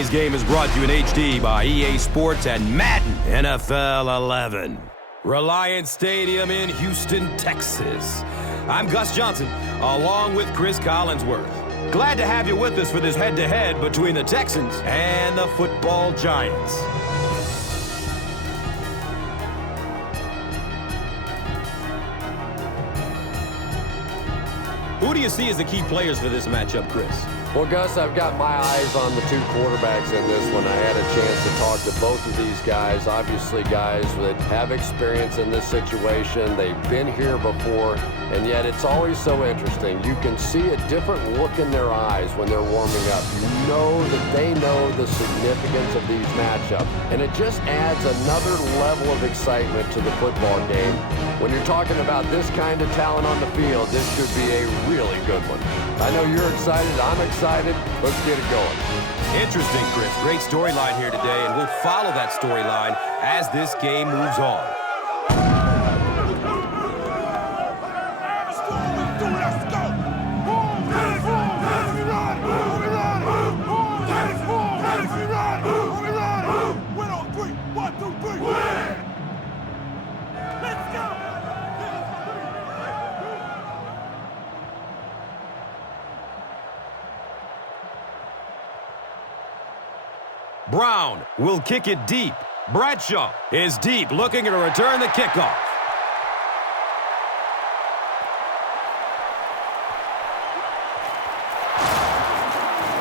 Today's game is brought to you in HD by EA Sports and Madden NFL 11. Reliance Stadium in Houston, Texas. I'm Gus Johnson, along with Cris Collinsworth. Glad to have you with us for this head-to-head between the Texans and the football Giants. Who do you see as the key players for this matchup, Cris? Well, Gus, I've got my eyes on the two quarterbacks in this one. I had a chance to talk to both of these guys, obviously guys that have experience in this situation. They've been here before, and yet it's always so interesting. You can see a different look in their eyes when they're warming up. You know that they know the significance of these matchups, and it just adds another level of excitement to the football game. When you're talking about this kind of talent on the field, this should be a really good one. I know you're excited. I'm excited. Let's get it going. Interesting, Cris. Great storyline here today, and we'll follow that storyline as this game moves on. Brown will kick it deep. Bradshaw is deep, looking to return the kickoff.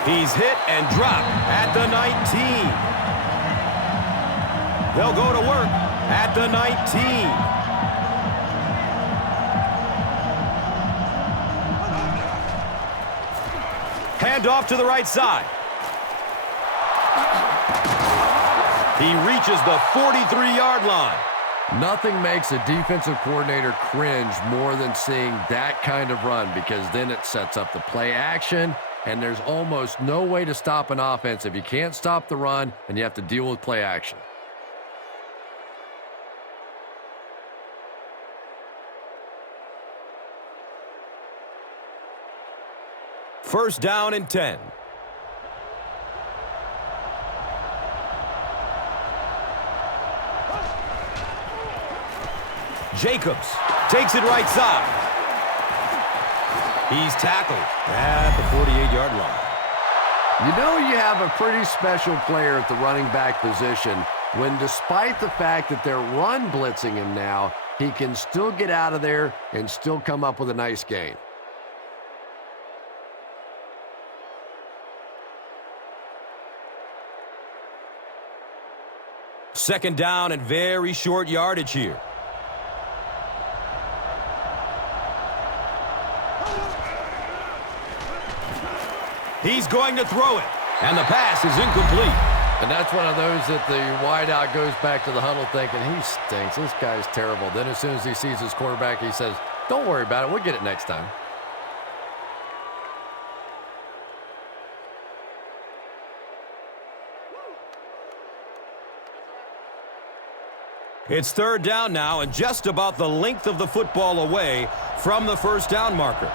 He's hit and dropped at the 19. They'll go to work at the 19. Hand off to the right side. He reaches the 43-yard line. Nothing makes a defensive coordinator cringe more than seeing that kind of run, because then it sets up the play action, and there's almost no way to stop an offense if you can't stop the run and you have to deal with play action. First down and 10. Jacobs takes it right side. He's tackled at the 48-yard line. You know you have a pretty special player at the running back position when, despite the fact that they're run blitzing him now, he can still get out of there and still come up with a nice gain. Second down and very short yardage here. He's going to throw it, and the pass is incomplete. And that's one of those that the wideout goes back to the huddle thinking, he stinks, this guy's terrible. Then as soon as he sees his quarterback, he says, don't worry about it, we'll get it next time. It's third down now, and just about the length of the football away from the first down marker.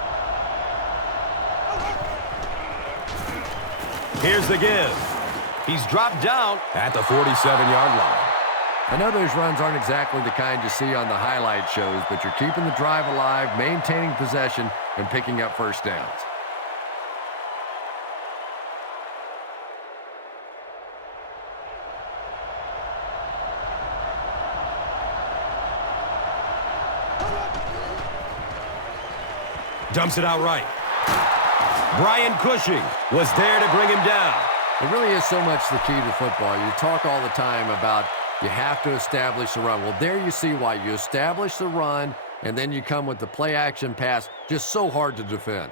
Here's the give. He's dropped down at the 47-yard line. I know those runs aren't exactly the kind you see on the highlight shows, but you're keeping the drive alive, maintaining possession, and picking up first downs. Dumps it out right. Brian Cushing was there to bring him down. It really is so much the key to football. You talk all the time about you have to establish the run. Well, there you see why. You establish the run, and then you come with the play-action pass. Just so hard to defend.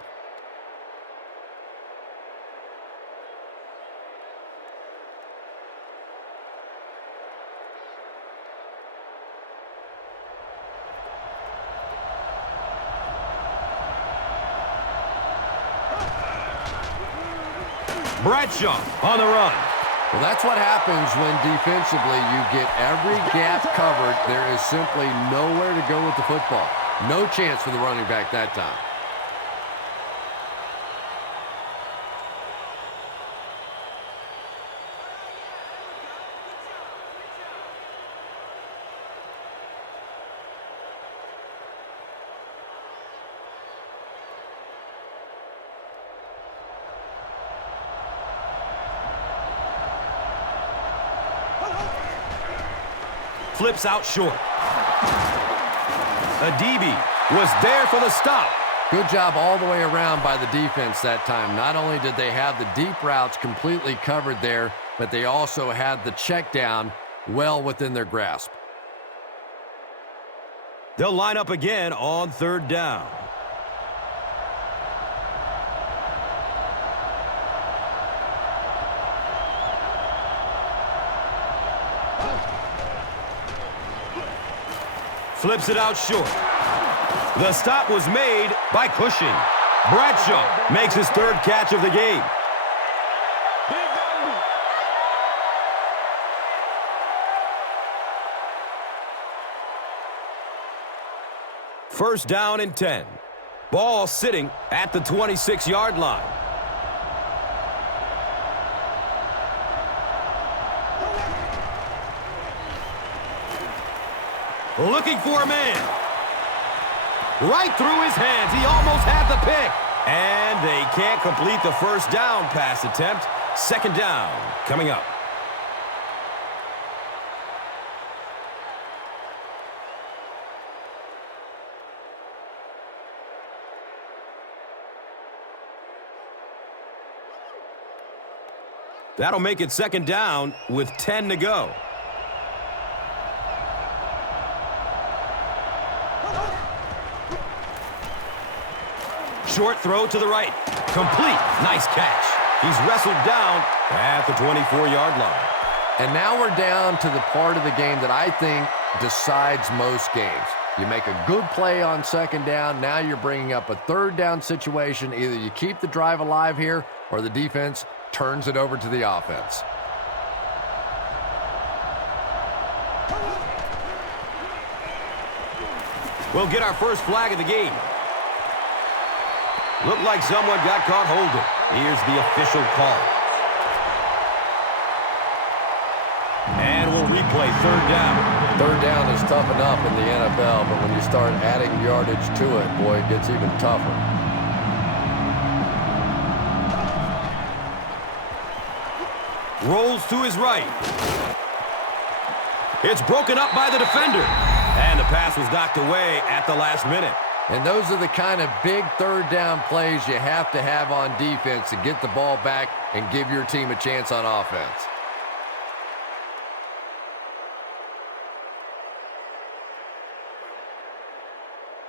Bradshaw on the run. Well, that's what happens when defensively you get every gap covered. There is simply nowhere to go with the football. No chance for the running back that time. flips out short. Adibi was there for the stop. Good job all the way around by the defense that time. Not only did they have the deep routes completely covered there, but they also had the check down well within their grasp. They'll line up again on 3rd down. Flips it out short. The stop was made by Cushing. Bradshaw makes his 3rd catch of the game. First down and 10. Ball sitting at the 26-yard line. Looking for a man. Right through his hands. He almost had the pick. And they can't complete the first down pass attempt. 2nd down coming up. That'll make it 2nd down with 10 to go. Short throw to the right. Complete. Nice catch. He's wrestled down at the 24-yard line. And now we're down to the part of the game that I think decides most games. You make a good play on 2nd down. Now you're bringing up a 3rd down situation. Either you keep the drive alive here or the defense turns it over to the offense. We'll get our first flag of the game. Looked like someone got caught holding. Here's the official call. And we'll replay 3rd down. 3rd down is tough enough in the NFL, but when you start adding yardage to it, boy, it gets even tougher. Rolls to his right. It's broken up by the defender. And the pass was knocked away at the last minute. And those are the kind of big 3rd down plays you have to have on defense to get the ball back and give your team a chance on offense.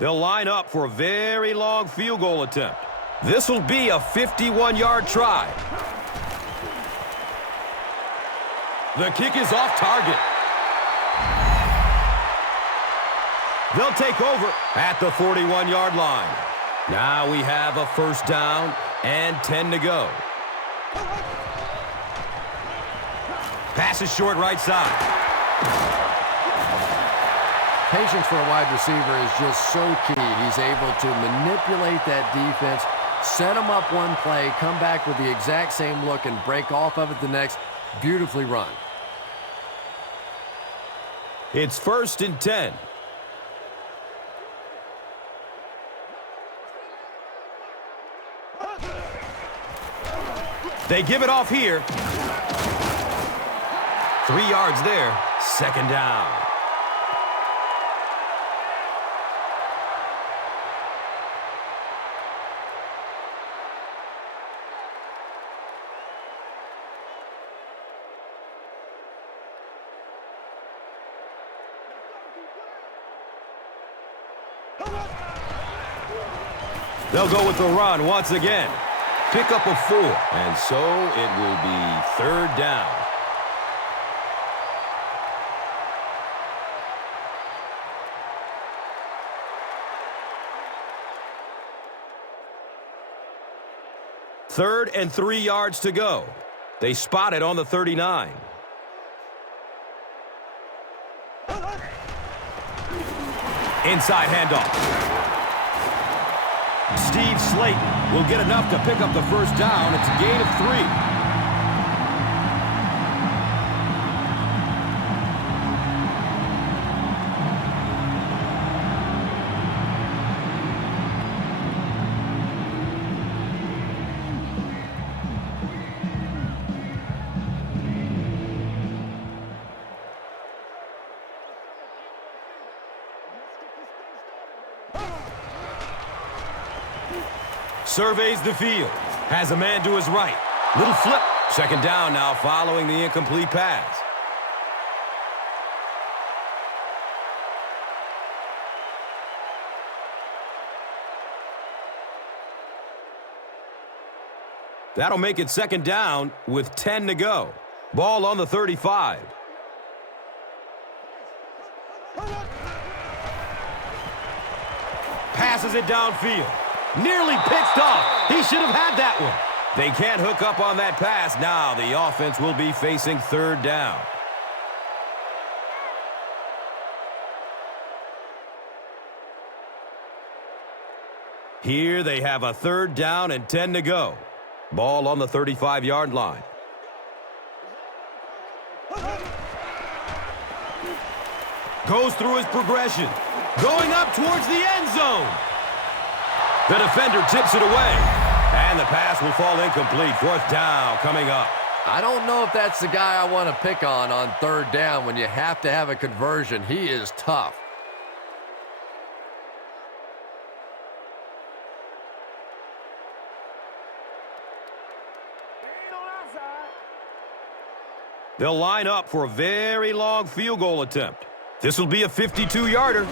They'll line up for a very long field goal attempt. This will be a 51-yard try. The kick is off target. They'll take over at the 41-yard line. Now we have a 1st down and 10 to go. Pass is short right side. Patience for a wide receiver is just so key. He's able to manipulate that defense, set them up one play, come back with the exact same look, and break off of it the next. Beautifully run. It's 1st and 10. They give it off here. 3 yards there. 2nd down. They'll go with the run once again. Pick up a 4, and so it will be 3rd down. Third and 3 yards to go. They spot it on the 39. Inside handoff. Steve Slayton will get enough to pick up the 1st down. It's a gain of 3. Surveys the field. Has a man to his right. Little flip. Second down now following the incomplete pass. That'll make it second down with 10 to go. Ball on the 35. Passes it downfield. Nearly picked off. He should have had that one. They can't hook up on that pass. Now the offense will be facing third down. Here they have a third down and 10 to go. Ball on the 35-yard line. Goes through his progression. Going up towards the end zone. The defender tips it away. And the pass will fall incomplete. Fourth down coming up. I don't know if that's the guy I want to pick on third down when you have to have a conversion. He is tough. They'll line up for a very long field goal attempt. This will be a 52-yarder.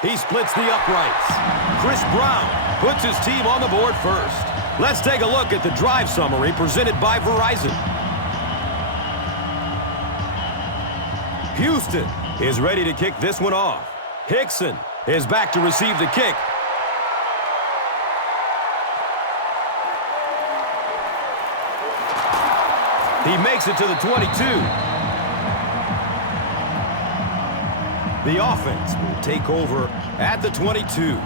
He splits the uprights. Chris Brown puts his team on the board first. Let's take a look at the drive summary presented by Verizon. Houston is ready to kick this one off. Hickson is back to receive the kick. He makes it to the 22. The offense will take over at the 22.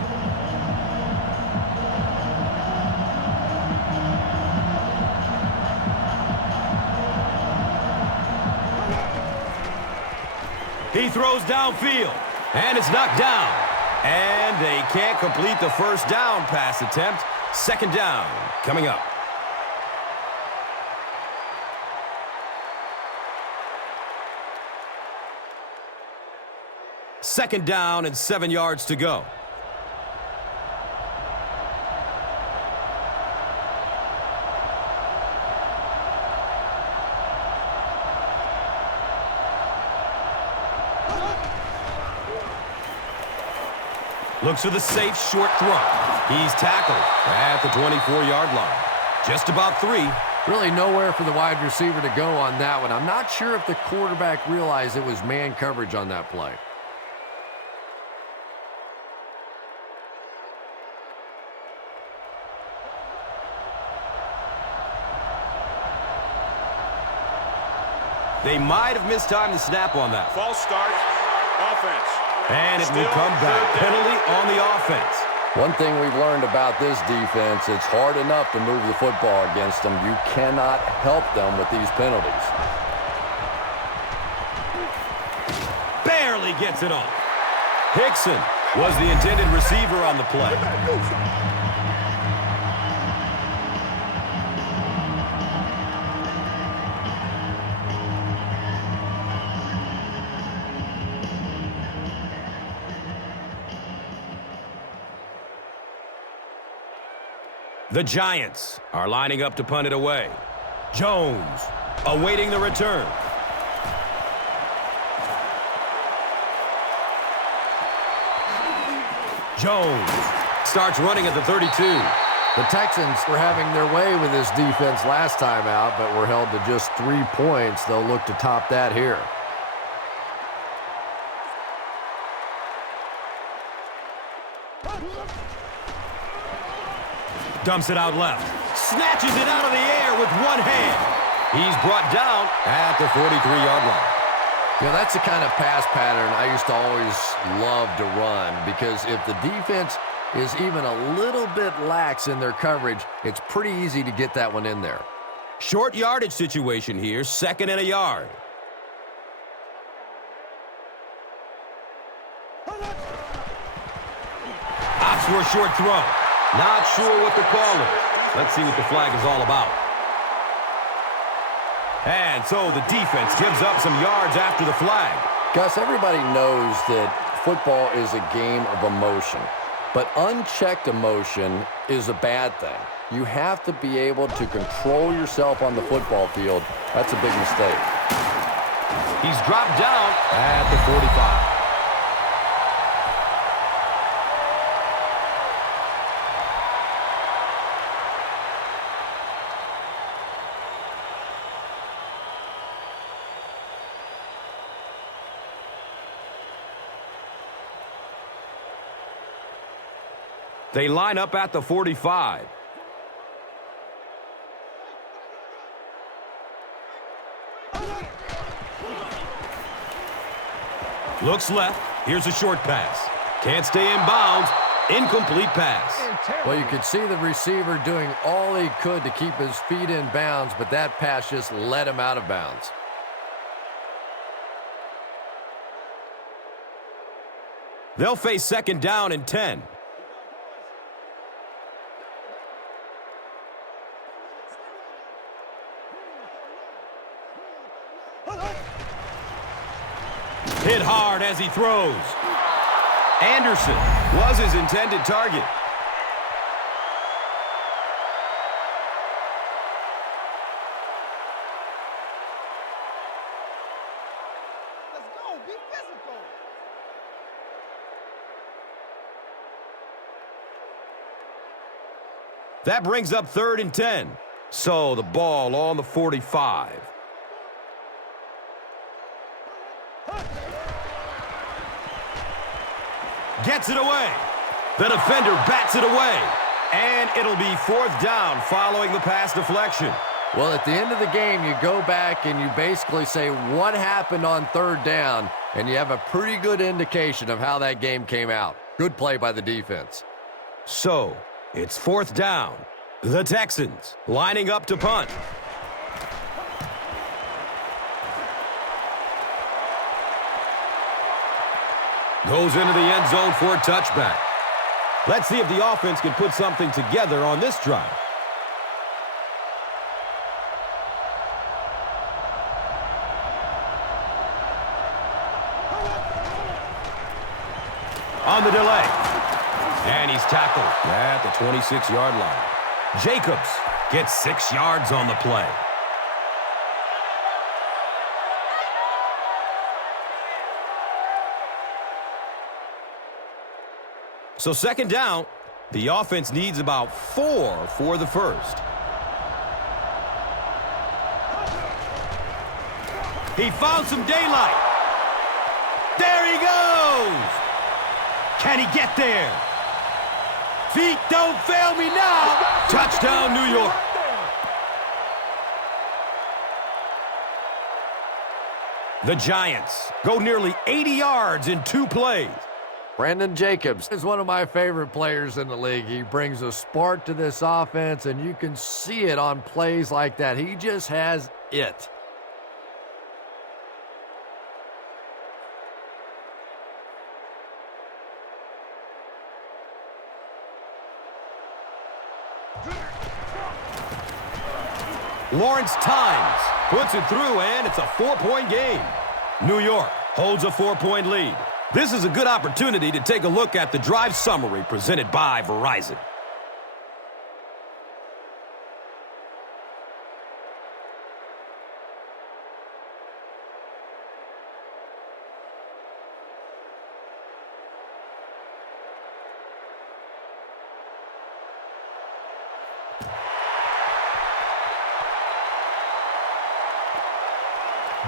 He throws downfield, and it's knocked down. And they can't complete the first down pass attempt. Second down coming up. Second down and 7 yards to go. Looks for the safe short throw. He's tackled at the 24-yard line. Just about 3. Really nowhere for the wide receiver to go on that one. I'm not sure if the quarterback realized it was man coverage on that play. They might have mistimed the snap on that. False start, offense. And it will come back. Penalty on the offense. One thing we've learned about this defense, it's hard enough to move the football against them. You cannot help them with these penalties. Barely gets it off. Hickson was the intended receiver on the play. The Giants are lining up to punt it away. Jones awaiting the return. Jones starts running at the 32. The Texans were having their way with this defense last time out, but were held to just 3 points. They'll look to top that here. Dumps it out left. Snatches it out of the air with one hand. He's brought down at the 43-yard line. You know, that's the kind of pass pattern I used to always love to run, because if the defense is even a little bit lax in their coverage, it's pretty easy to get that one in there. Short yardage situation here, 2nd and a yard. Opts for a short throw. Not sure what the call is. Let's see what the flag is all about. And so the defense gives up some yards after the flag. Gus, everybody knows that football is a game of emotion. But unchecked emotion is a bad thing. You have to be able to control yourself on the football field. That's a big mistake. He's dropped down at the 45. They line up at the 45. Looks left. Here's a short pass. Can't stay in bounds. Incomplete pass. Well, you could see the receiver doing all he could to keep his feet in bounds, but that pass just let him out of bounds. They'll face second down and 10. Hit hard as he throws. Anderson was his intended target. Let's go. Be physical. That brings up 3rd and 10. So the ball on the 45. Gets it away. The defender bats it away. And it'll be 4th down following the pass deflection. Well, at the end of the game, you go back and you basically say what happened on 3rd down, and you have a pretty good indication of how that game came out. Good play by the defense. So it's 4th down. The Texans lining up to punt. Goes into the end zone for a touchback. Let's see if the offense can put something together on this drive. On the delay. And he's tackled at the 26-yard line. Jacobs gets 6 yards on the play. So second down, the offense needs about 4 for the first. He found some daylight. There he goes. Can he get there? Feet don't fail me now. Touchdown, New York. The Giants go nearly 80 yards in 2 plays. Brandon Jacobs is one of my favorite players in the league. He brings a spark to this offense, and you can see it on plays like that. He just has it. Lawrence Times puts it through, and it's a 4-point game. New York holds a 4-point lead. This is a good opportunity to take a look at the drive summary presented by Verizon.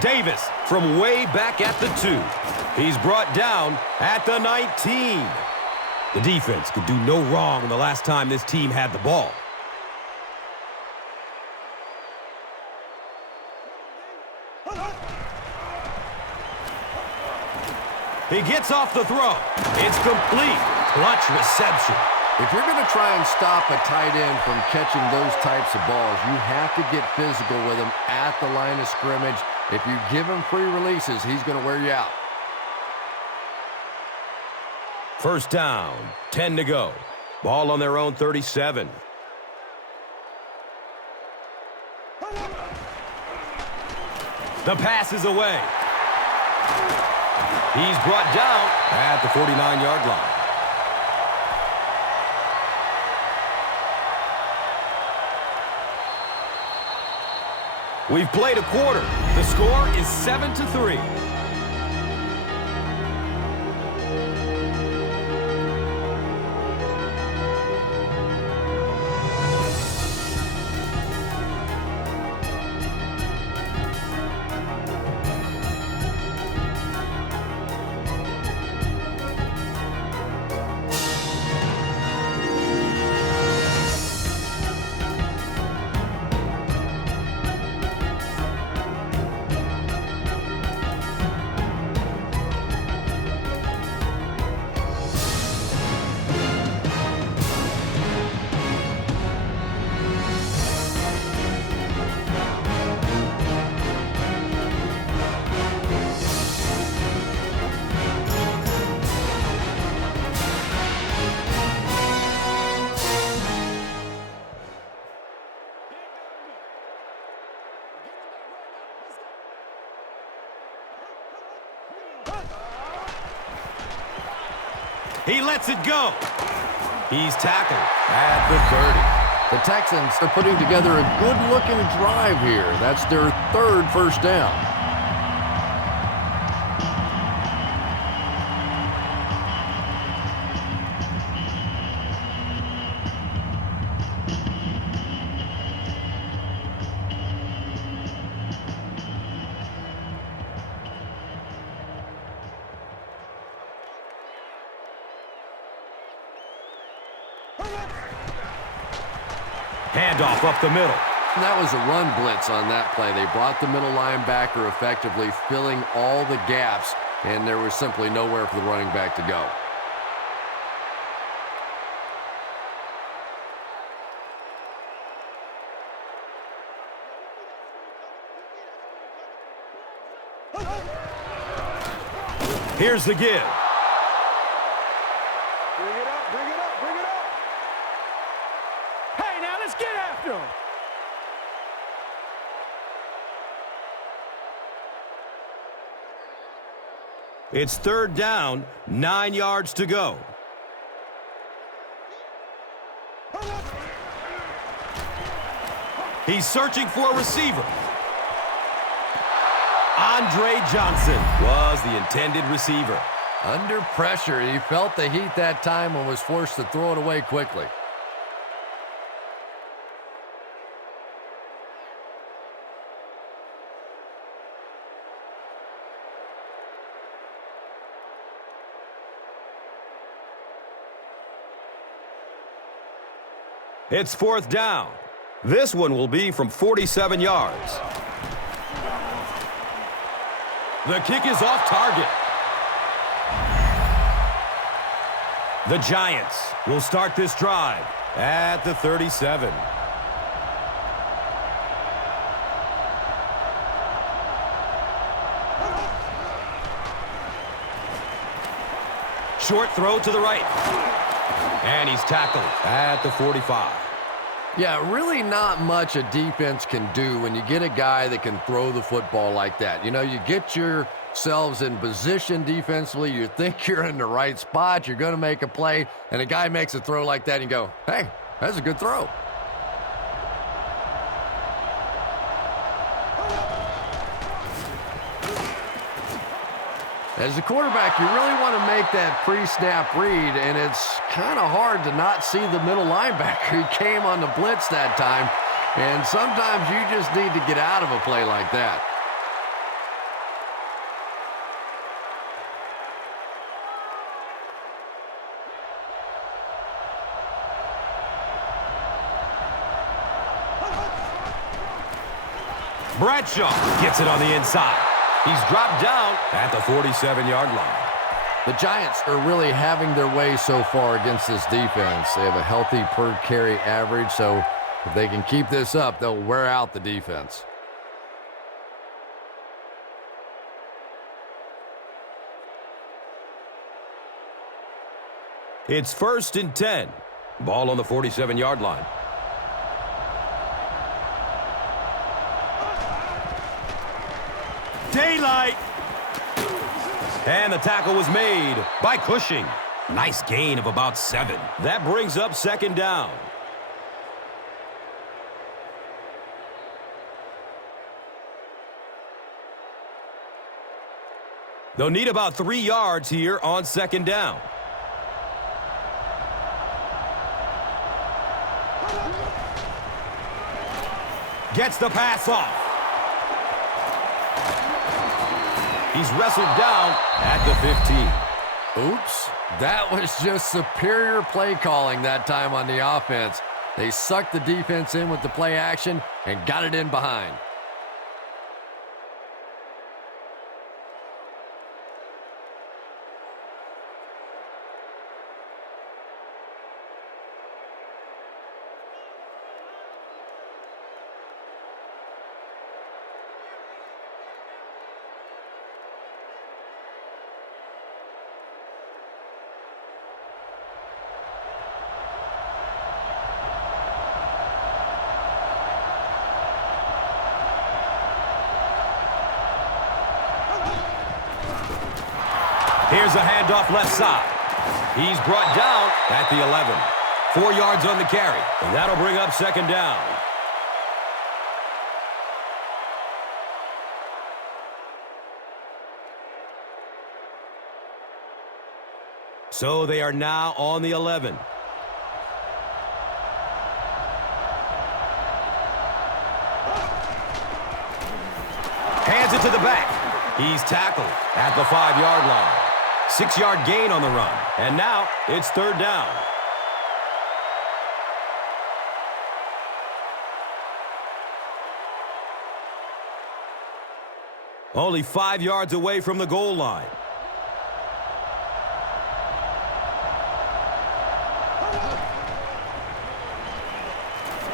Davis from way back at the 2. He's brought down at the 19. The defense could do no wrong the last time this team had the ball. He gets off the throw. It's complete. Clutch reception. If you're going to try and stop a tight end from catching those types of balls, you have to get physical with him at the line of scrimmage. If you give him free releases, he's going to wear you out. First down, 10 to go. Ball on their own 37. The pass is away. He's brought down at the 49-yard line. We've played a quarter. The score is 7-3. He lets it go. He's tackled at the 30. The Texans are putting together a good-looking drive here. That's their third first down. Handoff up the middle. And that was a run blitz on that play. They brought the middle linebacker effectively, filling all the gaps, and there was simply nowhere for the running back to go. Here's the give. Bring it up, bring it up, bring it up. Hey, now let's get after him. It's third down, 9 yards to go. He's searching for a receiver. Andre Johnson was the intended receiver. Under pressure, he felt the heat that time and was forced to throw it away quickly. It's fourth down. This one will be from 47 yards. The kick is off target. The Giants will start this drive at the 37. Short throw to the right. And he's tackled at the 45. Yeah, really not much a defense can do when you get a guy that can throw the football like that. You know, you get yourselves in position defensively, you think you're in the right spot, you're going to make a play, and a guy makes a throw like that, and you go, hey, that's a good throw. As a quarterback, you really want to make that pre-snap read, and it's kind of hard to not see the middle linebacker. He came on the blitz that time, and sometimes you just need to get out of a play like that. Bradshaw gets it on the inside. He's dropped down at the 47-yard line. The Giants are really having their way so far against this defense. They have a healthy per-carry average, so if they can keep this up, they'll wear out the defense. It's 1st and 10. Ball on the 47-yard line. Daylight. And the tackle was made by Cushing. Nice gain of about 7. That brings up 2nd down. They'll need about 3 yards here on second down. Gets the pass off. He's wrestled down at the 15. Oops, that was just superior play calling that time on the offense. They sucked the defense in with the play action and got it in behind. Here's a handoff left side. He's brought down at the 11. 4 yards on the carry, and that'll bring up second down. So they are now on the 11. Hands it to the back. He's tackled at the 5-yard line. 6-yard gain on the run. And now it's third down. Only 5 yards away from the goal line.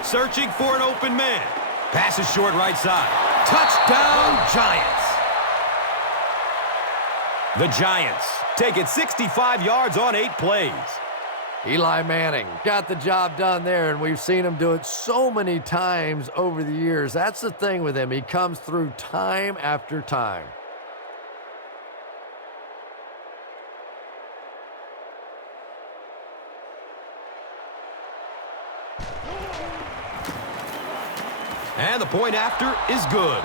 Searching for an open man. Passes short right side. Touchdown, Giants. The Giants take it 65 yards on 8 plays. Eli Manning got the job done there, and we've seen him do it so many times over the years. That's the thing with him. He comes through time after time. And the point after is good.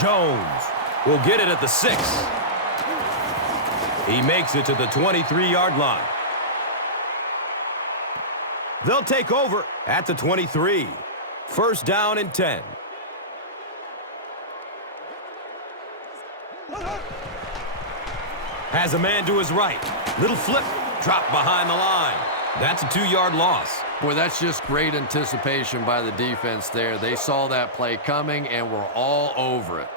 Jones will get it at the 6. He makes it to the 23-yard line. They'll take over at the 23. First down and 10. Has a man to his right. Little flip, drop behind the line. That's a 2-yard loss. Boy, that's just great anticipation by the defense there. They saw that play coming and were all over it.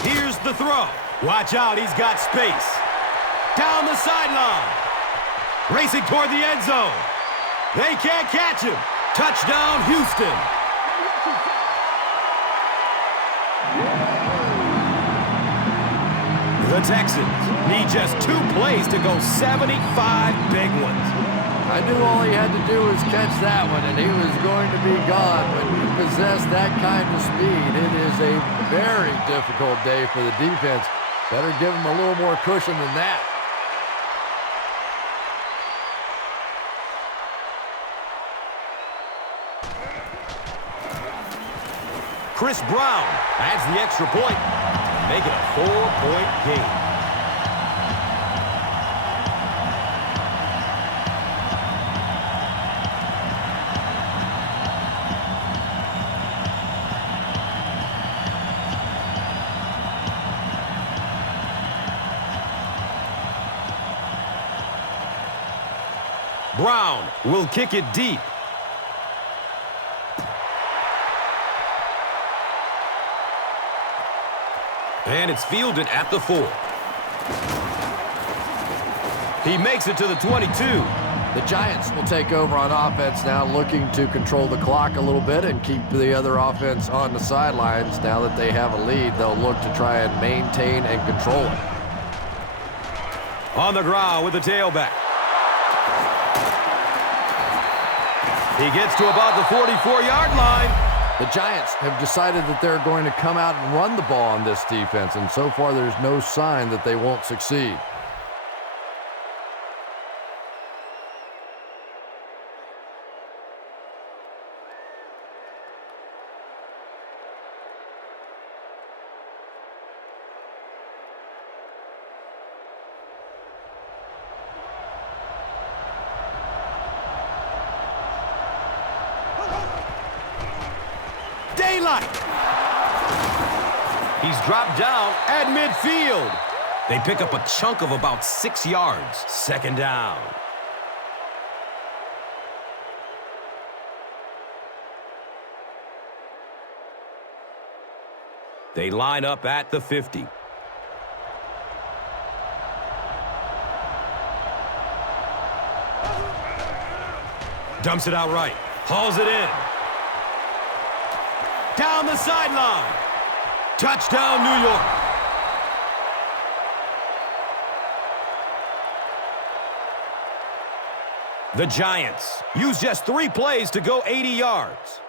Here's the throw. Watch out, he's got space. Down the sideline. Racing toward the end zone. They can't catch him. Touchdown, Houston. The Texans need just 2 plays to go 75 big ones. I knew all he had to do was catch that one, and he was going to be gone. When you possess that kind of speed, it is a very difficult day for the defense. Better give him a little more cushion than that. Chris Brown adds the extra point, making a 4-point game. Brown will kick it deep. And it's fielded at the 4. He makes it to the 22. The Giants will take over on offense now, looking to control the clock a little bit and keep the other offense on the sidelines. Now that they have a lead, they'll look to try and maintain and control it. On the ground with the tailback. He gets to about the 44-yard line. The Giants have decided that they're going to come out and run the ball on this defense, and so far there's no sign that they won't succeed. Daylight. He's dropped down at midfield. They pick up a chunk of about 6 yards. Second down. They line up at the 50. Dumps it out right. Hauls it in. Down the sideline. Touchdown, New York. The Giants use just 3 plays to go 80 yards.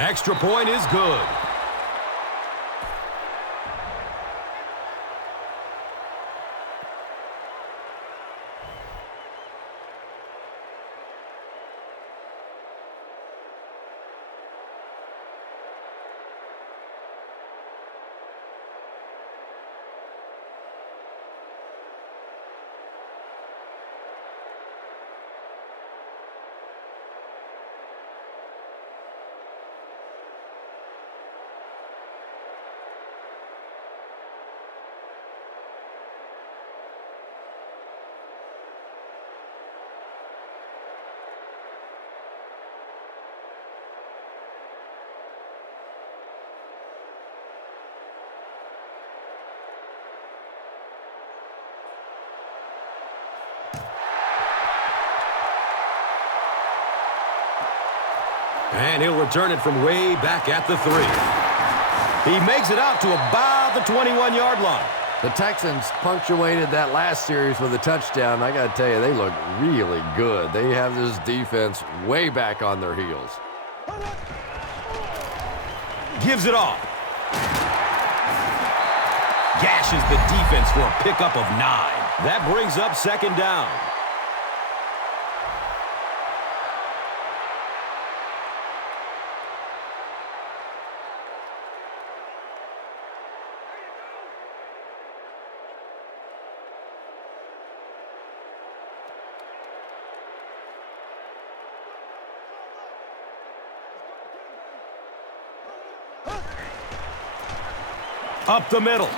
Extra point is good. And he'll return it from way back at the 3. He makes it out to about the 21-yard line. The Texans punctuated that last series with a touchdown. I got to tell you, they look really good. They have this defense way back on their heels. Gives it off. Gashes the defense for a pickup of 9. That brings up second down. Up the middle.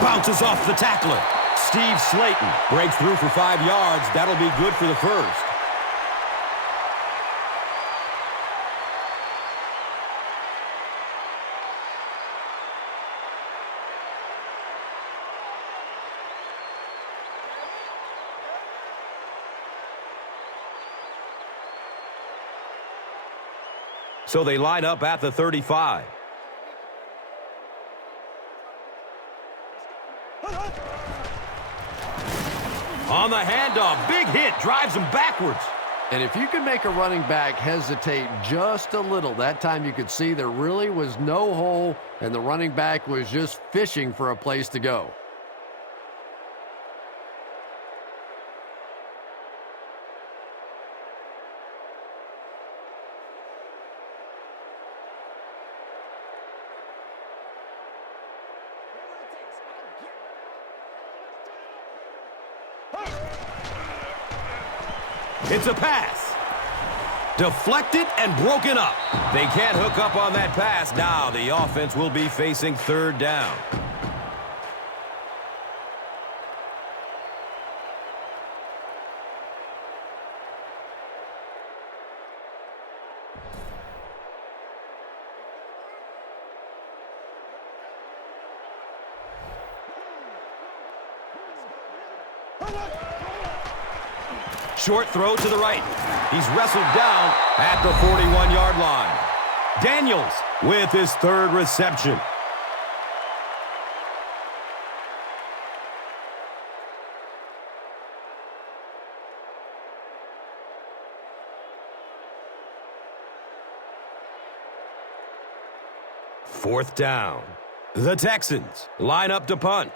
Bounces off the tackler. Steve Slayton breaks through for 5 yards. That'll be good for the first. So they line up at the 35. On the handoff, big hit, drives him backwards. And if you can make a running back hesitate just a little, that time you could see there really was no hole, and the running back was just fishing for a place to go. It's a pass. Deflected and broken up. They can't hook up on that pass. Now the offense will be facing third down. Short throw to the right. He's wrestled down at the 41-yard line. Daniels with his third reception. Fourth down. The Texans line up to punt.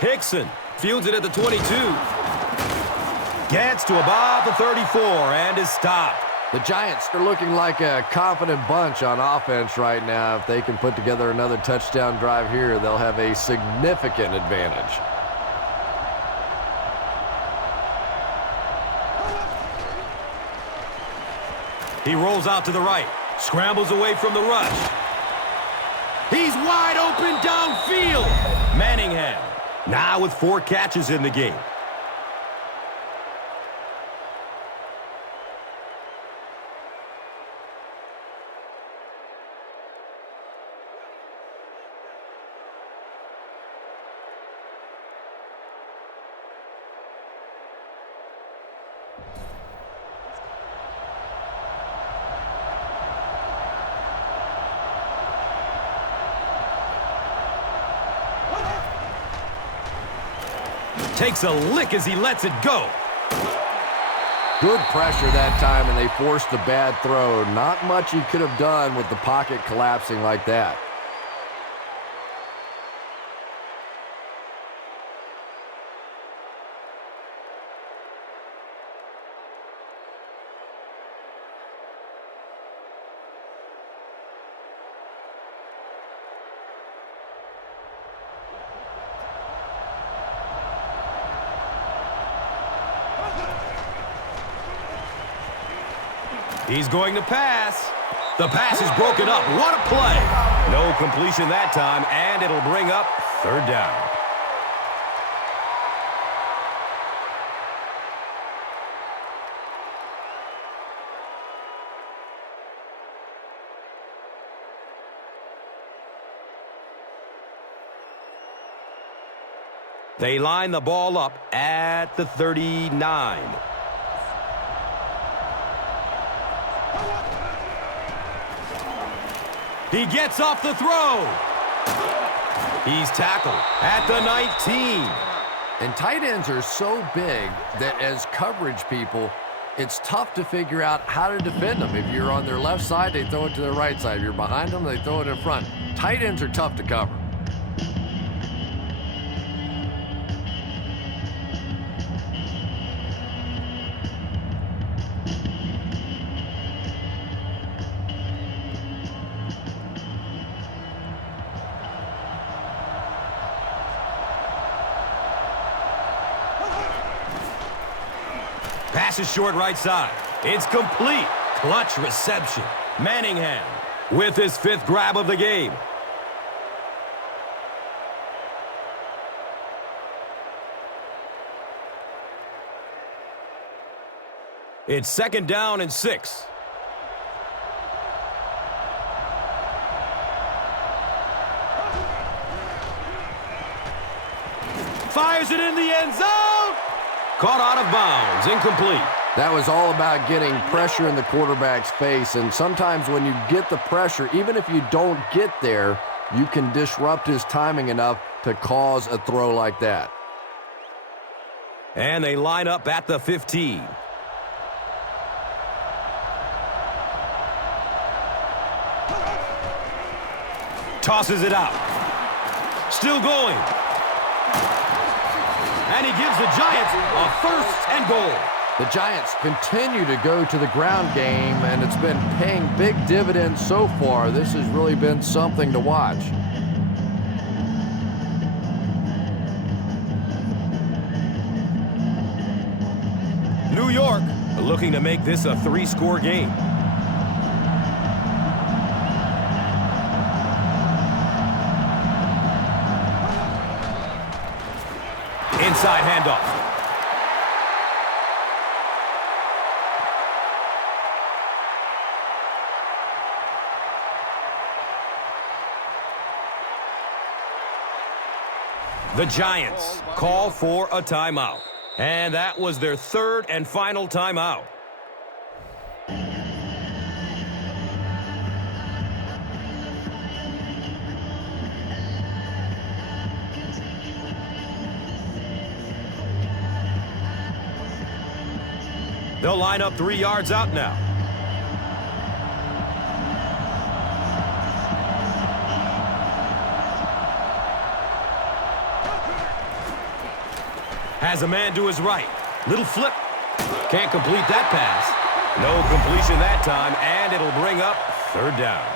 Hickson fields it at the 22. Gets to about the 34 and is stopped. The Giants are looking like a confident bunch on offense right now. If they can put together another touchdown drive here, they'll have a significant advantage. He rolls out to the right, scrambles away from the rush. He's wide open downfield. Manningham now with 4 catches in the game. Takes a lick as he lets it go. Good pressure that time, and they forced the bad throw. Not much he could have done with the pocket collapsing like that. He's going to pass. The pass is broken up. What a play. No completion that time, and it'll bring up third down. They line the ball up at the 39. He gets off the throw. He's tackled at the 19. And tight ends are so big that as coverage people, it's tough to figure out how to defend them. If you're on their left side, they throw it to their right side. If you're behind them, they throw it in front. Tight ends are tough to cover. Pass is short right side. It's complete. Clutch reception. Manningham with his 5th grab of the game. It's 2nd down and 6. Fires it in the end zone. Caught out of bounds, incomplete. That was all about getting pressure in the quarterback's face, and sometimes when you get the pressure, even if you don't get there, you can disrupt his timing enough to cause a throw like that. And they line up at the 15. Tosses it out. Still going. And he gives the Giants a first and goal. The Giants continue to go to the ground game, and it's been paying big dividends so far. This has really been something to watch. New York looking to make this a 3-score game. Inside handoff. The Giants call for a timeout. And that was their third and final timeout. They'll line up 3 yards out now. Has a man to his right. Little flip. Can't complete that pass. No completion that time, and it'll bring up third down.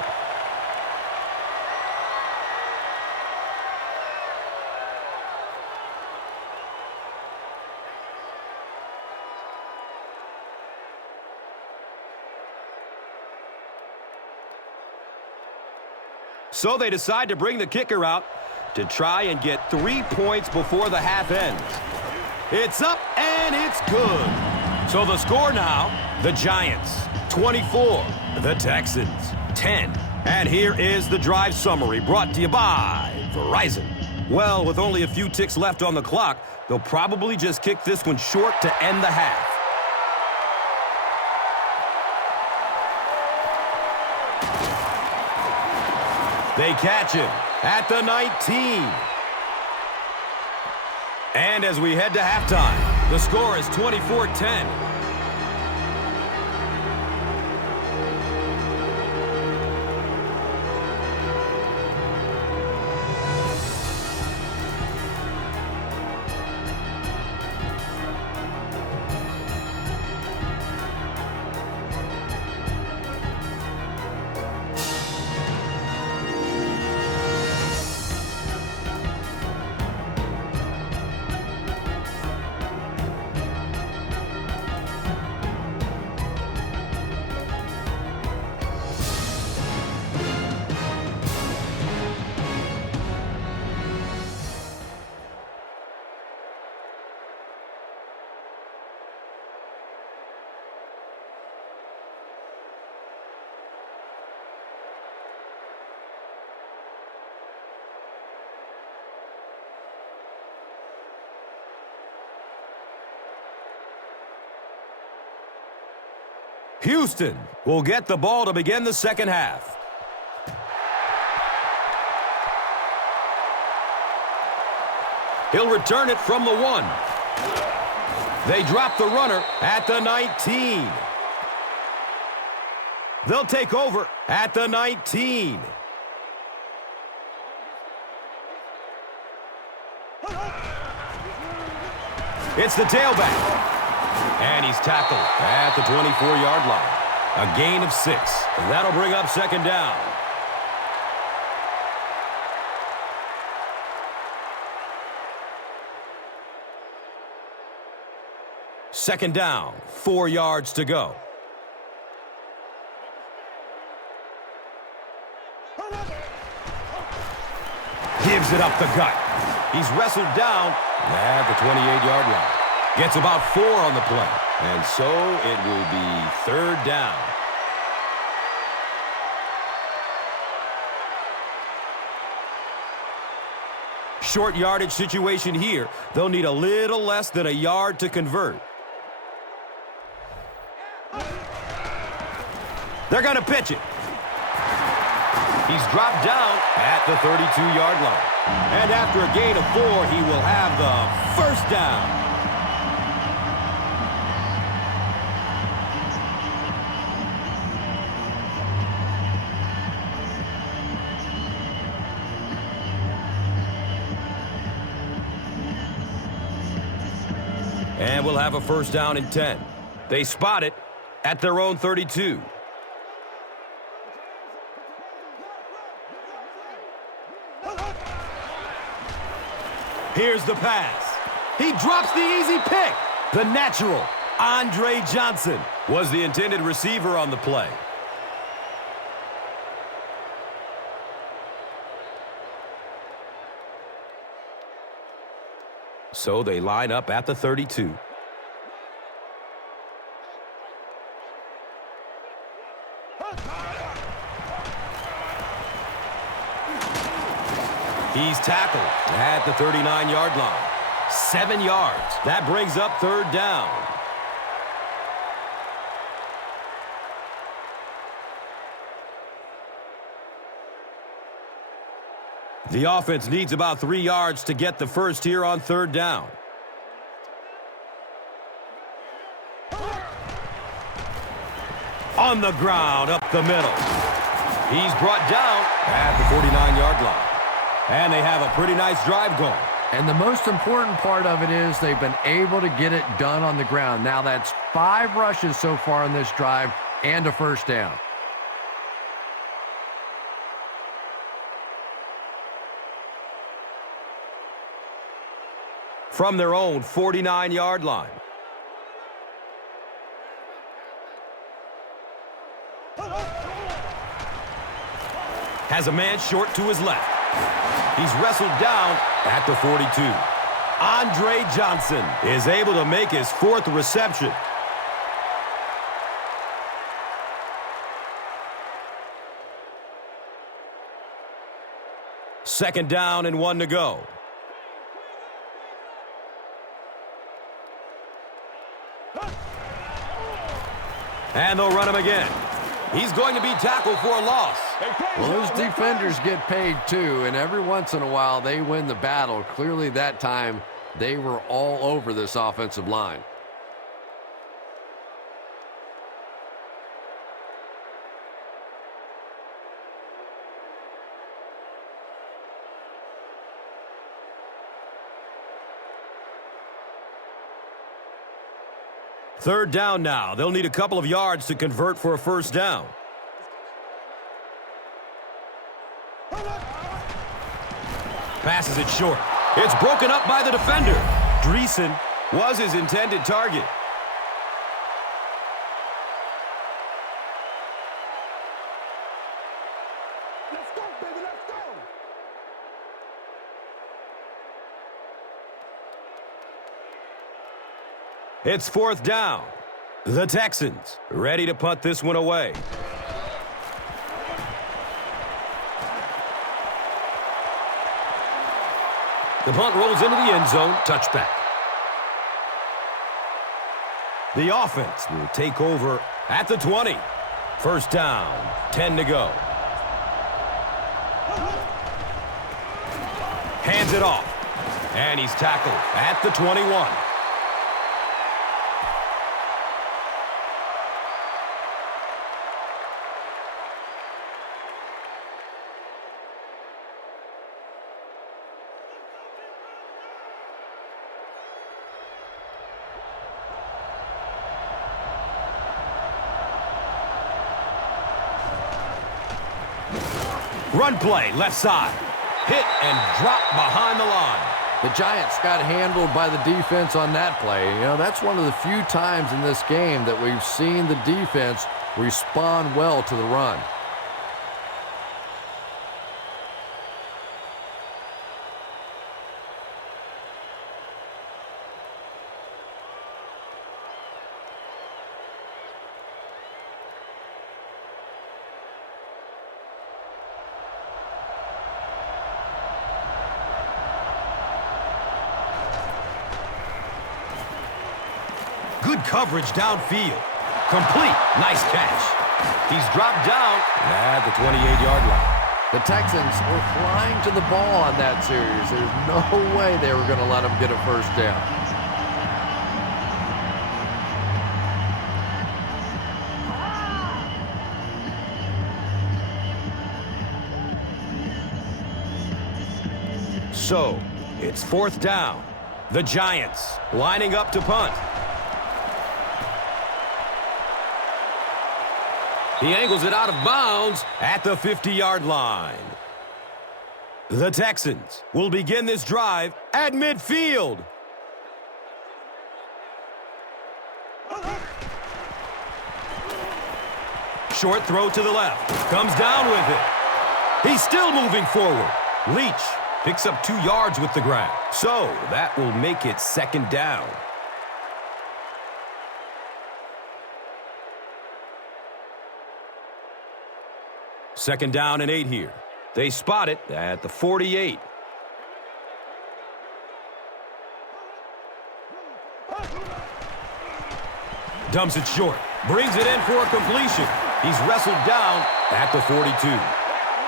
So they decide to bring the kicker out to try and get 3 points before the half ends. It's up, and it's good. So the score now, the Giants, 24, the Texans, 10. And here is the drive summary brought to you by Verizon. Well, with only a few ticks left on the clock, they'll probably just kick this one short to end the half. They catch him at the 19. And as we head to halftime, the score is 24-10. Houston will get the ball to begin the second half. He'll return it from the 1. They drop the runner at the 19. They'll take over at the 19. It's the tailback. And he's tackled at the 24-yard line. A gain of 6. And that'll bring up second down. Second down, 4 yards to go. Gives it up the gut. He's wrestled down at the 28-yard line. Gets about 4 on the play. And so it will be third down. Short yardage situation here. They'll need a little less than a yard to convert. They're going to pitch it. He's dropped down at the 32-yard line. And after a gain of 4, he will have the first down. And we'll have a first down and 10. They spot it at their own 32. Here's the pass. He drops the easy pick. The natural, Andre Johnson, was the intended receiver on the play. So they line up at the 32. He's tackled at the 39-yard line. 7 yards. That brings up third down. The offense needs about 3 yards to get the first here on third down. On the ground, up the middle. He's brought down at the 49-yard line. And they have a pretty nice drive going. And the most important part of it is they've been able to get it done on the ground. Now that's 5 rushes so far in this drive and a first down. From their own 49-yard line. Has a man short to his left. He's wrestled down at the 42. Andre Johnson is able to make his 4th reception. Second down and 1 to go. And they'll run him again. He's going to be tackled for a loss. Well, those defenders get paid too, and every once in a while they win the battle. Clearly that time they were all over this offensive line. Third down now. They'll need a couple of yards to convert for a first down. Passes it short. It's broken up by the defender. Dreesen was his intended target. Let's go, baby, let's go. It's fourth down. The Texans ready to punt this one away. The punt rolls into the end zone. Touchback. The offense will take over at the 20. First down, 10 to go. Hands it off. And he's tackled at the 21. Run play, left side. Hit and drop behind the line. The Giants got handled by the defense on that play. You know, that's one of the few times in this game that we've seen the defense respond well to the run. Good coverage downfield. Complete. Nice catch. He's dropped down at the 28-yard line. The Texans were flying to the ball on that series. There's no way they were going to let them get a first down. So, it's fourth down. The Giants lining up to punt. He angles it out of bounds at the 50-yard line. The Texans will begin this drive at midfield. Short throw to the left. Comes down with it. He's still moving forward. Leach picks up 2 yards with the grab. So that will make it second down. Second down and 8 here. They spot it at the 48. Dumps it short. Brings it in for a completion. He's wrestled down at the 42.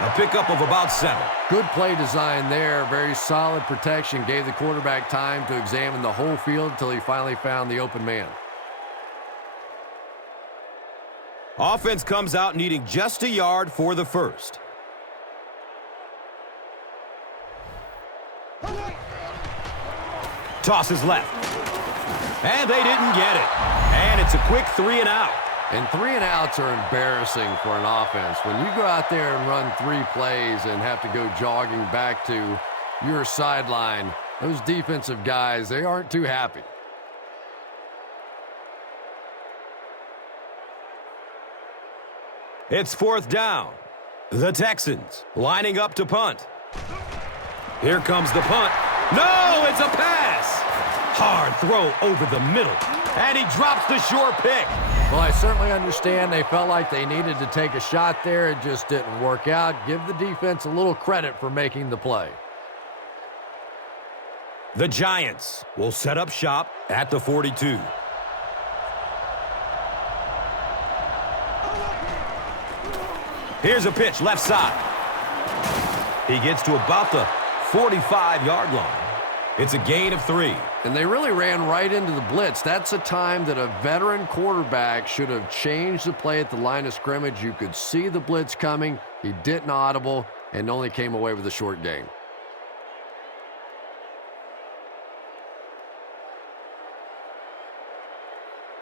A pickup of about 7. Good play design there. Very solid protection. Gave the quarterback time to examine the whole field until he finally found the open man. Offense comes out needing just a yard for the first. Tosses left. And they didn't get it. And it's a quick 3 and out. And 3 and outs are embarrassing for an offense. When you go out there and run 3 plays and have to go jogging back to your sideline, those defensive guys, they aren't too happy. It's fourth down. The Texans lining up to punt. Here comes the punt. No, it's a pass. Hard throw over the middle. And he drops the sure pick. Well, I certainly understand they felt like they needed to take a shot there. It just didn't work out. Give the defense a little credit for making the play. The Giants will set up shop at the 42. Here's a pitch left side. He gets to about the 45-yard line. It's a gain of 3. And they really ran right into the blitz. That's a time that a veteran quarterback should have changed the play at the line of scrimmage. You could see the blitz coming. He didn't audible and only came away with a short gain.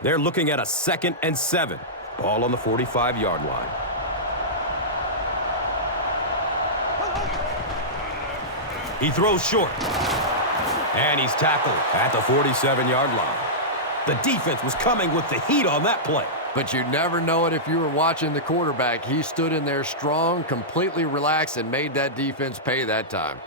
They're looking at a 2nd and 7. Ball on the 45-yard line. He throws short. And he's tackled at the 47-yard line. The defense was coming with the heat on that play. But you never know it if you were watching the quarterback. He stood in there strong, completely relaxed, and made that defense pay that time.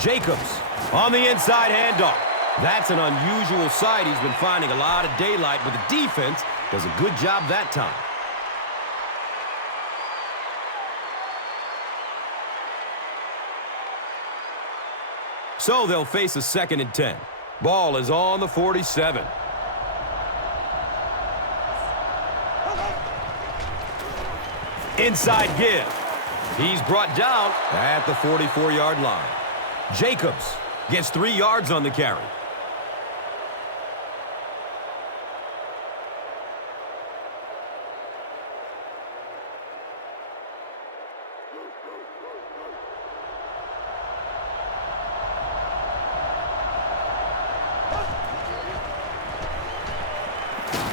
Jacobs on the inside handoff. That's an unusual sight. He's been finding a lot of daylight, but the defense does a good job that time. So they'll face a 2nd and 10. Ball is on the 47. Inside give. He's brought down at the 44-yard line. Jacobs gets 3 yards on the carry.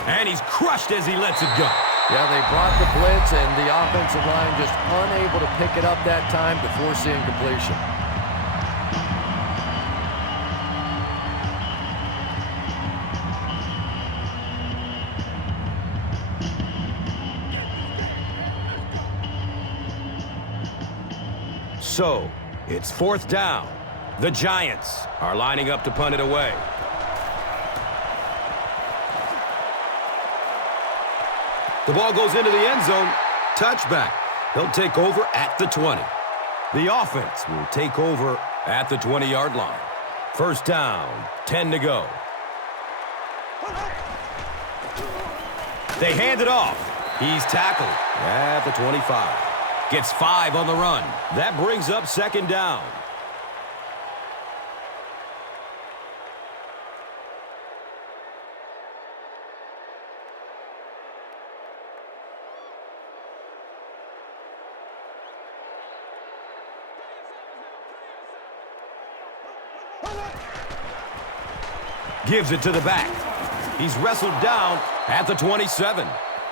And he's crushed as he lets it go. Yeah, they brought the blitz, and the offensive line just unable to pick it up that time to force the incompletion. So, it's fourth down. The Giants are lining up to punt it away. The ball goes into the end zone. Touchback. They'll take over at the 20. The offense will take over at the 20-yard line. First down, 10 to go. They hand it off. He's tackled at the 25. Gets 5 on the run. That brings up second down. Gives it to the back. He's wrestled down at the 27.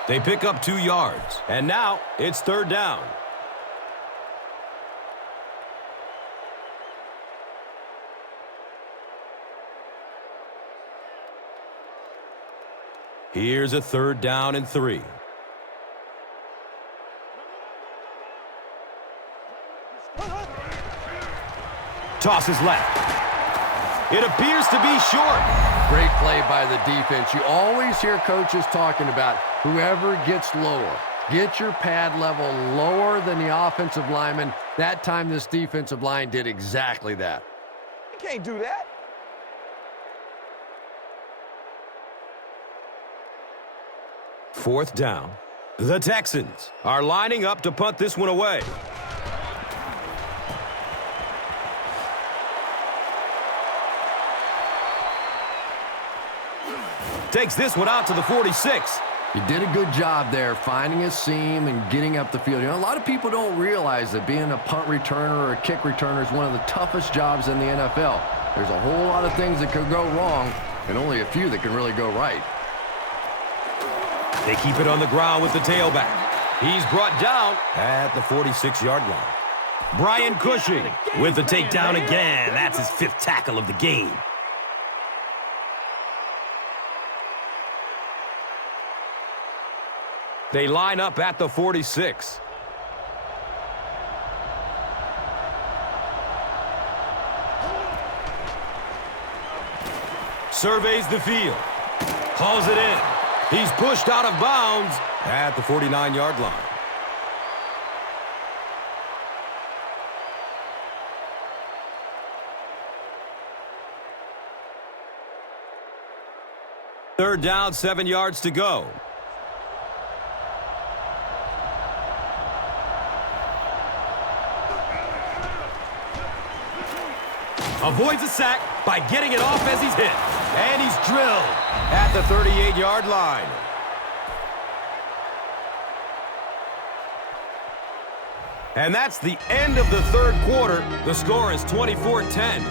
They pick up 2 yards. And now it's 3rd down. Here's a 3rd down and 3. Tosses left. It appears to be short. Great play by the defense. You always hear coaches talking about whoever gets lower. Get your pad level lower than the offensive lineman. That time this defensive line did exactly that. You can't do that. Fourth down. The Texans are lining up to punt this one away. Takes this one out to the 46. He did a good job there finding a seam and getting up the field. You know, a lot of people don't realize that being a punt returner or a kick returner is one of the toughest jobs in the NFL. There's a whole lot of things that could go wrong and only a few that can really go right. They keep it on the ground with the tailback. He's brought down at the 46-yard line. Brian Cushing with the takedown again. That's his 5th tackle of the game. They line up at the 46. Surveys the field. Hauls it in. He's pushed out of bounds at the 49-yard line. Third down, 7 yards to go. Avoids a sack by getting it off as he's hit. And he's drilled at the 38-yard line. And that's the end of the 3rd quarter. The score is 24-10.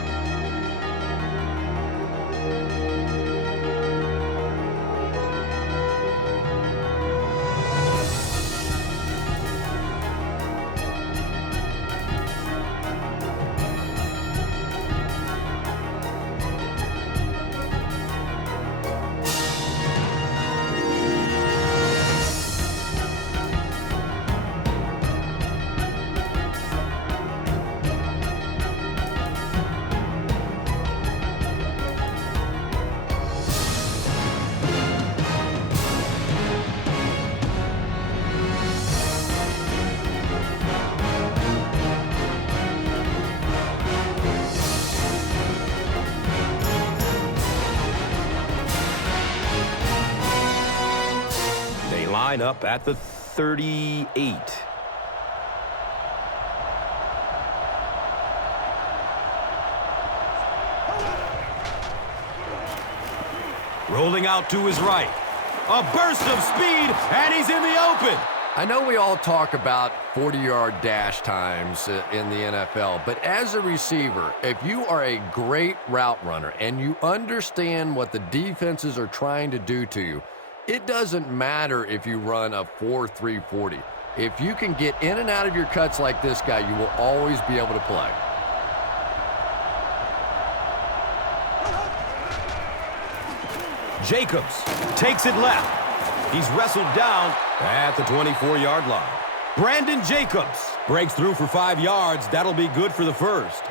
Up at the 38. Rolling out to his right. A burst of speed, and he's in the open. I know we all talk about 40-yard dash times in the NFL, but as a receiver, if you are a great route runner and you understand what the defenses are trying to do to you, it doesn't matter if you run a 4.3 40. If you can get in and out of your cuts like this guy, you will always be able to play. Jacobs takes it left. He's wrestled down at the 24-yard line. Brandon Jacobs breaks through for 5 yards. That'll be good for the first.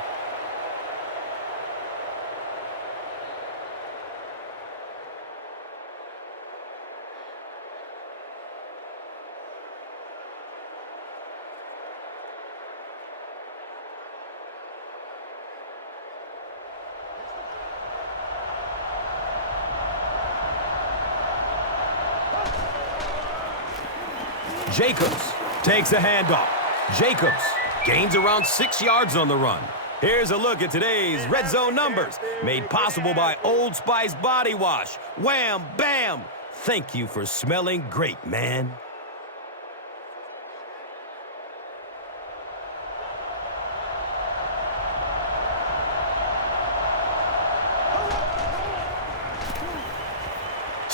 Jacobs takes a handoff. Jacobs gains around 6 yards on the run. Here's a look at today's red zone numbers, made possible by Old Spice Body Wash. Wham, bam! Thank you for smelling great, man.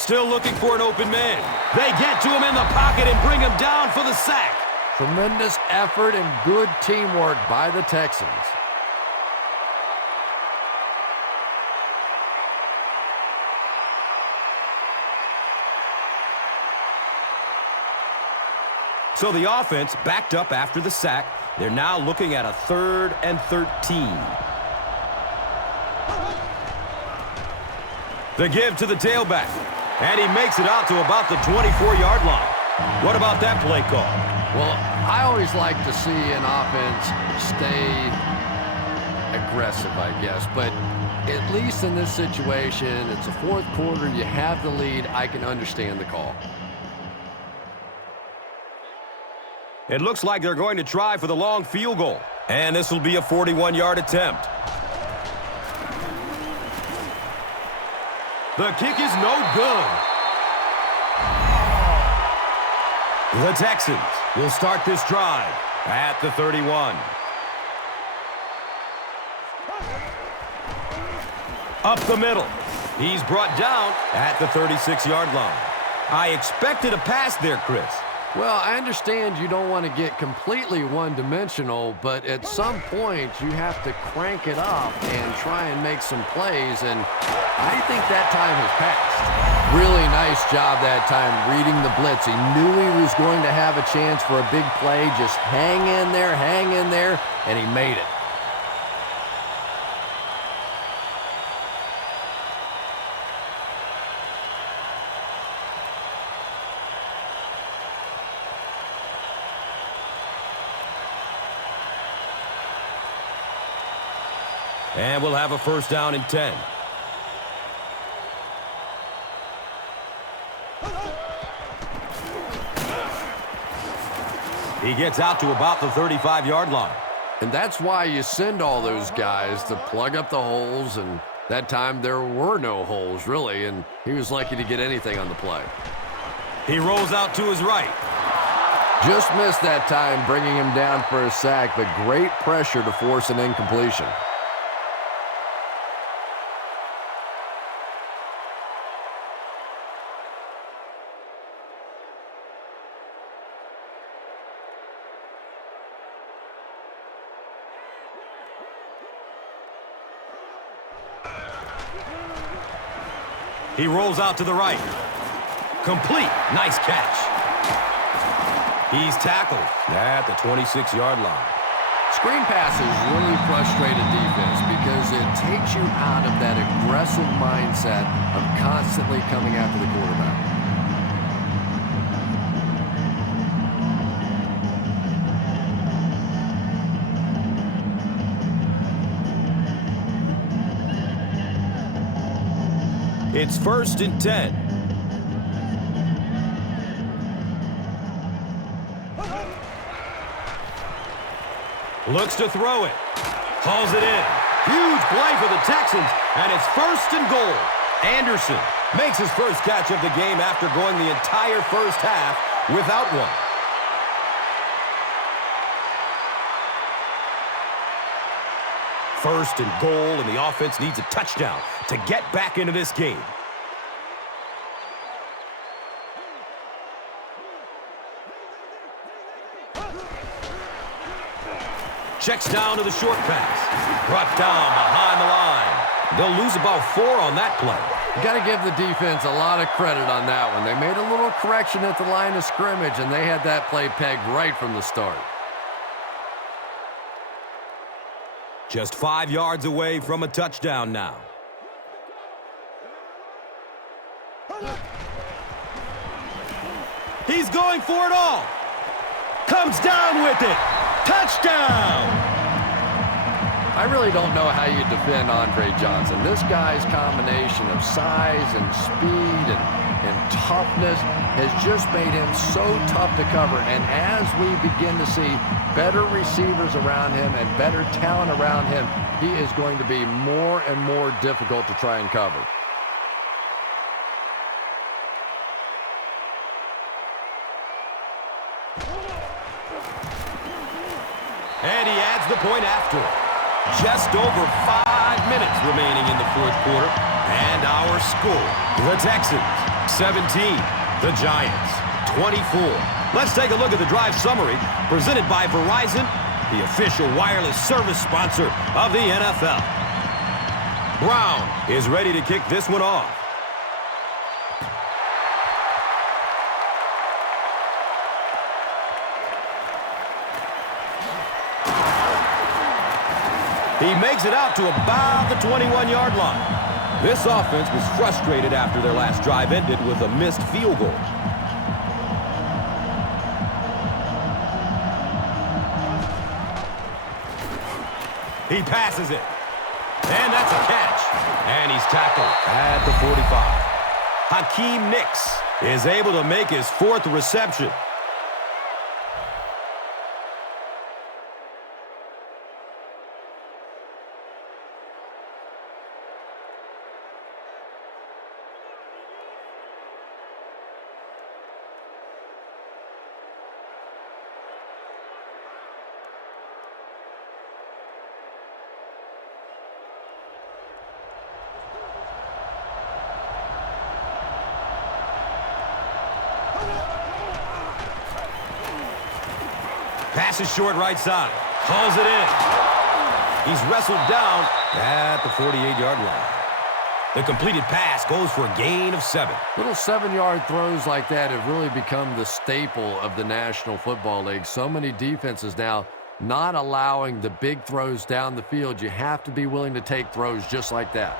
still looking for an open man. They get to him in the pocket and bring him down for the sack. Tremendous effort and good teamwork by the Texans. So the offense backed up after the sack. They're now looking at a 3rd and 13. The give to the tailback, and he makes it out to about the 24-yard line. What about that play call? Well, I always like to see an offense stay aggressive, I guess. But at least in this situation, it's a 4th quarter, you have the lead. I can understand the call. It looks like they're going to try for the long field goal. And this will be a 41-yard attempt. The kick is no good. The Texans will start this drive at the 31. Up the middle. He's brought down at the 36-yard line. I expected a pass there, Chris. Well, I understand you don't want to get completely one-dimensional, but at some point you have to crank it up and try and make some plays, and I think that time has passed. Really nice job that time reading the blitz. He knew he was going to have a chance for a big play. Just hang in there, and he made it. And we'll have a 1st down and 10. He gets out to about the 35-yard line. And that's why you send all those guys to plug up the holes, and that time there were no holes, really, and he was lucky to get anything on the play. He rolls out to his right. Just missed that time, bringing him down for a sack, but great pressure to force an incompletion. He rolls out to the right. Complete. Nice catch. He's tackled at the 26-yard line. Screen passes really frustrate a defense because it takes you out of that aggressive mindset of constantly coming after the quarterback. It's 1st and 10. Looks to throw it. Hauls it in. Huge play for the Texans, and it's 1st and goal. Anderson makes his first catch of the game after going the entire first half without one. First and goal, and the offense needs a touchdown to get back into this game. Checks down to the short pass. Brought down behind the line. They'll lose about 4 on that play. You got to give the defense a lot of credit on that one. They made a little correction at the line of scrimmage, and they had that play pegged right from the start. Just 5 yards away from a touchdown now. He's going for it all. Comes down with it. Touchdown! I really don't know how you defend Andre Johnson. This guy's combination of size and speed and toughness has just made him so tough to cover. And as we begin to see better receivers around him and better talent around him, he is going to be more and more difficult to try and cover. And he adds the point after. Just over 5 minutes remaining in the 4th quarter. And our score, the Texans Bucs 17, the Giants 24. Let's take a look at the drive summary presented by Verizon, the official wireless service sponsor of the NFL. Brown is ready to kick this one off. He makes it out to about the 21-yard line. This offense was frustrated after their last drive ended with a missed field goal. He passes it. And that's a catch. And he's tackled at the 45. Hakeem Nicks is able to make his 4th reception. Pass is short right side. Hauls it in. He's wrestled down at the 48-yard line. The completed pass goes for a gain of 7. Little 7-yard throws like that have really become the staple of the National Football League. So many defenses now not allowing the big throws down the field. You have to be willing to take throws just like that.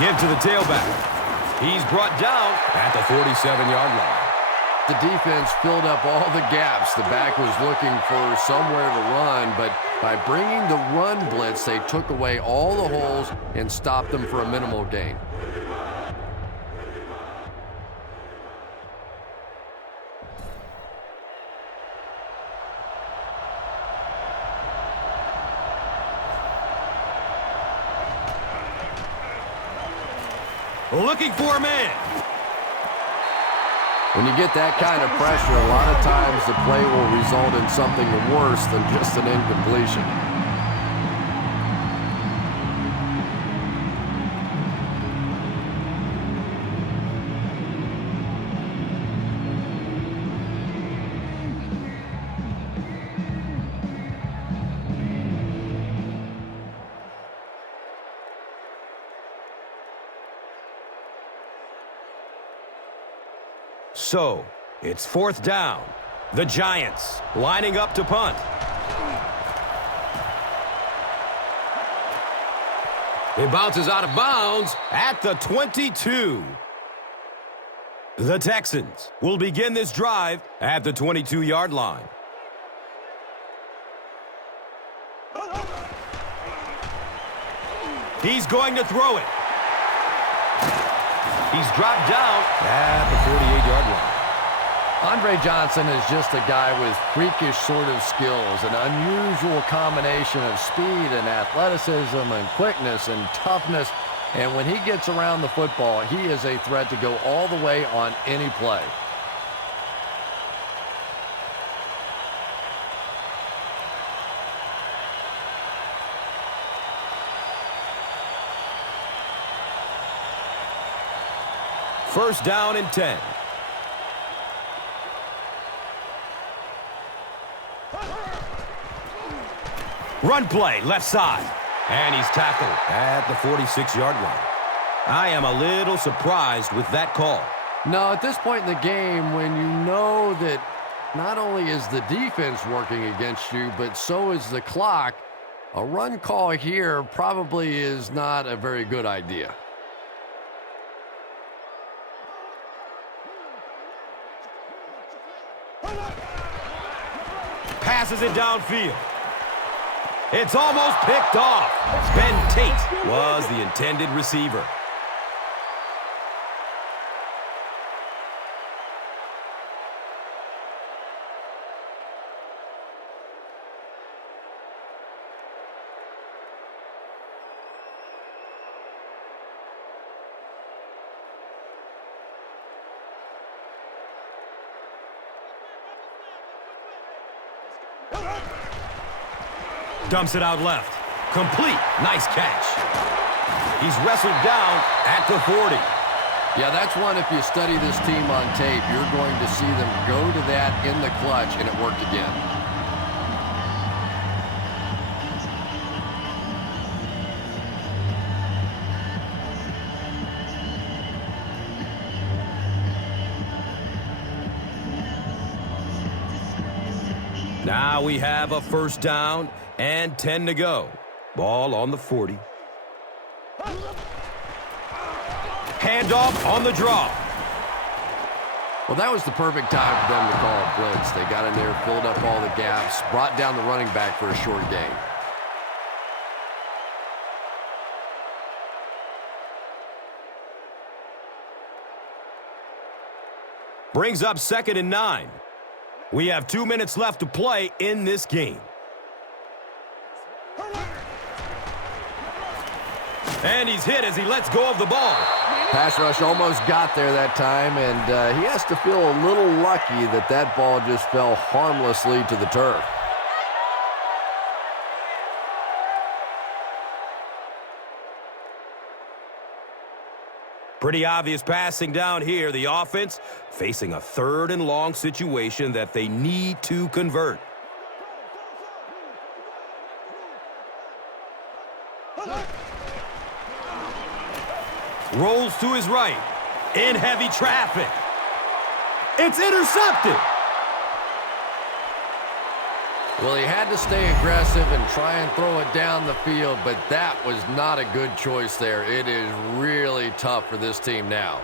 Give to the tailback. He's brought down at the 47-yard line. The defense filled up all the gaps. The back was looking for somewhere to run, but by bringing the run blitz, they took away all the holes and stopped them for a minimal gain. Looking for a man. When you get that kind of pressure, a lot of times the play will result in something worse than just an incompletion. So, it's 4th down. The Giants lining up to punt. It bounces out of bounds at the 22. The Texans will begin this drive at the 22-yard line. He's going to throw it. He's dropped down at the 48-yard line. Andre Johnson is just a guy with freakish sort of skills, an unusual combination of speed and athleticism and quickness and toughness. And when he gets around the football, he is a threat to go all the way on any play. First down and 10. Run play, left side. And he's tackled at the 46-yard line. I am a little surprised with that call. No, at this point in the game, when you know that not only is the defense working against you, but so is the clock, a run call here probably is not a very good idea. Passes it downfield. It's almost picked off. Ben Tate was the intended receiver. Dumps it out left. Complete. Nice catch. He's wrestled down at the 40. Yeah, that's one, if you study this team on tape, you're going to see them go to that in the clutch, and it worked again. Now we have a first down and 10 to go. Ball on the 40. Handoff on the draw. Well, that was the perfect time for them to call a blitz. They got in there, filled up all the gaps, brought down the running back for a short gain. Brings up 2nd and 9. We have 2 minutes left to play in this game. And he's hit as he lets go of the ball. Pass rush almost got there that time, and he has to feel a little lucky that that ball just fell harmlessly to the turf. Pretty obvious passing down here. The offense facing a 3rd and long situation that they need to convert. Rolls to his right. In heavy traffic. It's intercepted. Well, he had to stay aggressive and try and throw it down the field, but that was not a good choice there. It is really tough for this team now.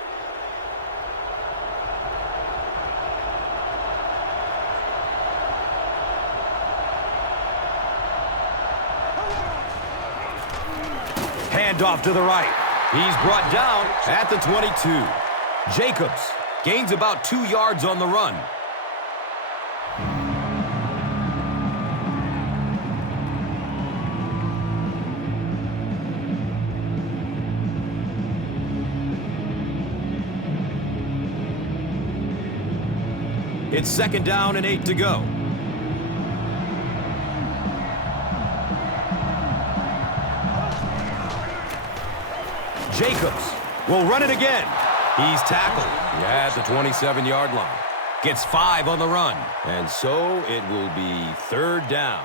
Handoff to the right. He's brought down at the 22. Jacobs gains about 2 yards on the run. It's 2nd down and 8 to go. Jacobs will run it again. He's tackled at the 27-yard line. Gets 5 on the run. And so it will be 3rd down.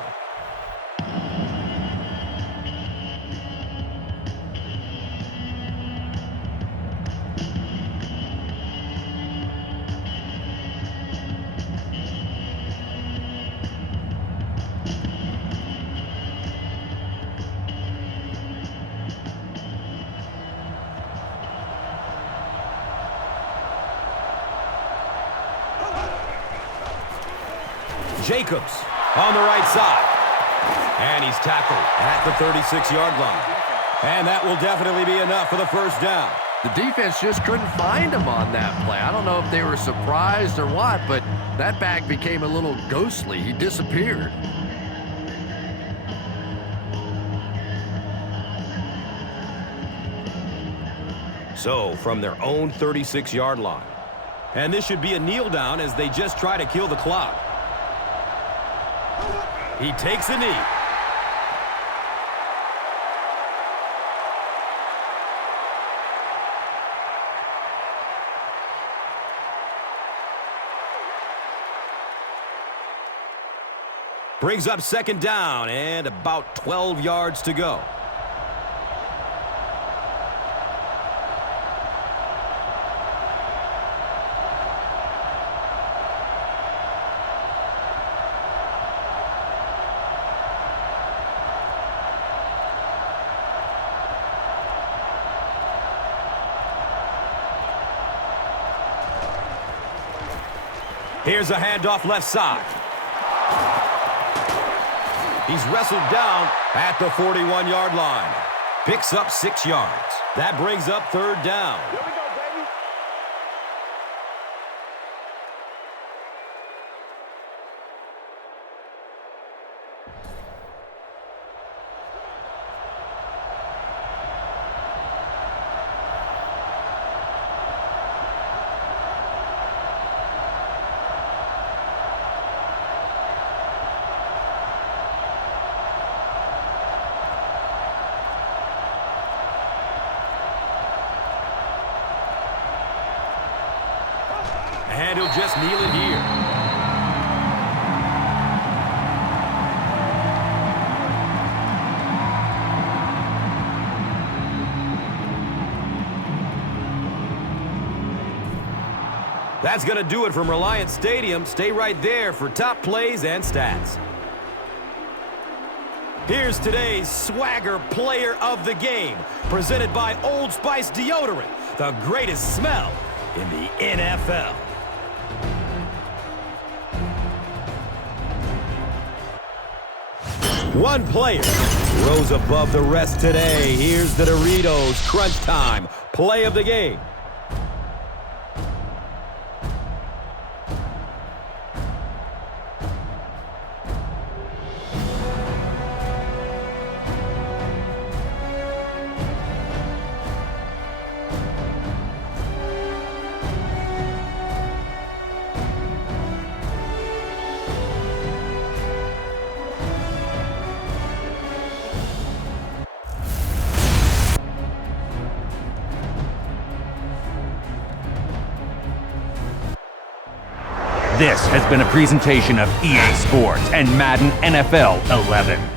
Jacobs on the right side. And he's tackled at the 36-yard line. And that will definitely be enough for the first down. The defense just couldn't find him on that play. I don't know if they were surprised or what, but that back became a little ghostly. He disappeared. So, from their own 36-yard line. And this should be a kneel down as they just try to kill the clock. He takes a knee. Brings up 2nd down and about 12 yards to go. Here's a handoff left side. He's wrestled down at the 41-yard line. Picks up 6 yards. That brings up 3rd down. Here we go, baby. and he'll just kneel it here. That's going to do it from Reliance Stadium. Stay right there for top plays and stats. Here's today's Swagger Player of the Game, presented by Old Spice Deodorant, the greatest smell in the NFL. One player rose above the rest today. Here's the Doritos Crunch Time Play of the Game. This has been a presentation of EA Sports and Madden NFL 11.